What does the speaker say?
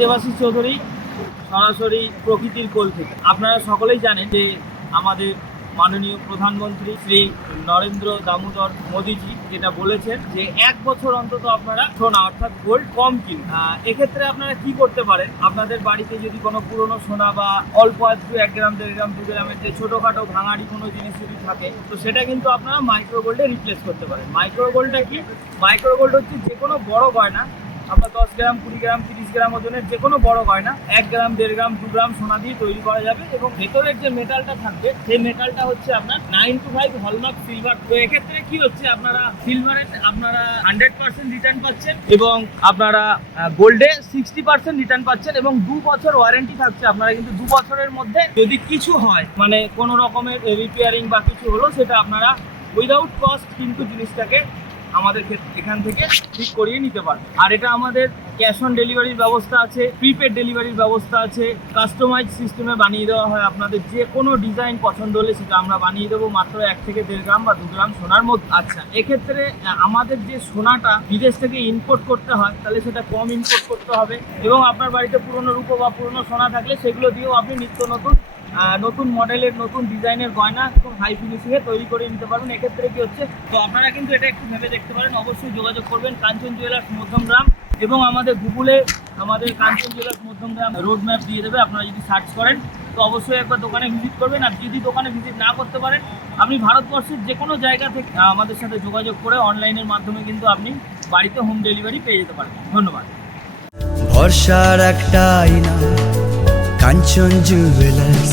দেবাশিস চৌধুরী, সরাসরি প্রকৃতির কোল থেকে। আপনারা সকলেই জানেন যে আমাদের মাননীয় প্রধানমন্ত্রী শ্রী নরেন্দ্র দামোদর মোদীজি যেটা বলেছেন যে 1 বছর অন্তত আপনারা সোনা অর্থাৎ গোল্ড কম কিনুন। এক্ষেত্রে আপনারা কি করতে পারেন, আপনাদের বাড়িতে যদি কোনো পুরনো সোনা বা অল্প একটু 1 গ্রাম 1.5 গ্রাম 2 গ্রামের যে ছোটোখাটো ভাঙাড়ি কোনো জিনিস যদি থাকে, তো সেটা কিন্তু আপনারা মাইক্রো গোল্ডে রিপ্লেস করতে পারেন। মাইক্রো গোল্ডটা কি? মাইক্রো গোল্ড হচ্ছে যে কোনো বড় গয়না, আমরা 10 গ্রাম 20 গ্রাম 30 গ্রাম ওজনের যে কোনো বড় গয়না 1 গ্রাম 1.5 গ্রাম 2 গ্রাম সোনা দিয়ে তৈরি করা যাবে, এবং ভেতরের যে মেটালটা থাকবে সেই মেটালটা হচ্ছে আপনার 9 to 5 হলমার্ক সিলভার। তো এক্ষেত্রে কি হচ্ছে, আপনারা সিলভারে আপনারা 100% রিটার্ন পাচ্ছেন এবং আপনারা গোল্ডে 60% রিটার্ন পাচ্ছেন, এবং 2 বছর ওয়ারেন্টি থাকছে। আপনারা কিন্তু 2 বছরের মধ্যে যদি কিছু হয়, মানে কোনো রকমের রিপেয়ারিং বা কিছু হলো, সেটা আপনারা উইদাউট কস্ট কিন্তু জিনিসটাকে আমাদের এখান থেকে ঠিক করিয়ে নিতে পারবে। আর এটা আমাদের ক্যাশ অন ডেলিভারির ব্যবস্থা আছে, প্রিপেড ডেলিভারির ব্যবস্থা আছে, কাস্টমাইজ সিস্টেমে বানিয়ে দেওয়া হয়। আপনাদের যে কোনো ডিজাইন পছন্দ হলে সেটা আমরা বানিয়ে দেবো মাত্র 1 থেকে 1.5 গ্রাম বা 2 গ্রাম সোনার মধ্যে। আচ্ছা, এক্ষেত্রে আমাদের যে সোনাটা বিদেশ থেকে ইম্পোর্ট করতে হয়, তাহলে সেটা কম ইম্পোর্ট করতে হবে, এবং আপনার বাড়িতে পুরনো রূপো বা পুরনো সোনা থাকলে সেগুলো দিয়েও আপনি নিত্য নতুন মডেলের নতুন ডিজাইনের গয়না খুব হাই ফিনিশিংয়ে তৈরি করে নিতে পারবেন। এক্ষেত্রে কি হচ্ছে, তো আপনারা কিন্তু এটা একটু ভেবে দেখতে পারেন। অবশ্যই যোগাযোগ করবেন কাঞ্চন জুয়েলার্স মধ্যমগ্রাম, এবং আমাদের গুগলে আমাদের কাঞ্চন জুয়েলার্স মধ্যমগ্রাম রোড ম্যাপ দিয়ে দেবে। আপনারা যদি সার্চ করেন তো অবশ্যই একবার দোকানে ভিজিট করবেন। আর যদি দোকানে ভিজিট না করতে পারেন, আপনি ভারতবর্ষের যে কোনো জায়গা থেকে আমাদের সাথে যোগাযোগ করে অনলাইনের মাধ্যমে কিন্তু আপনি বাড়িতে হোম ডেলিভারি পেয়ে যেতে পারেন। ধন্যবাদ। ভরসার একটা আয়না, কাঞ্চন জুয়েলার্স।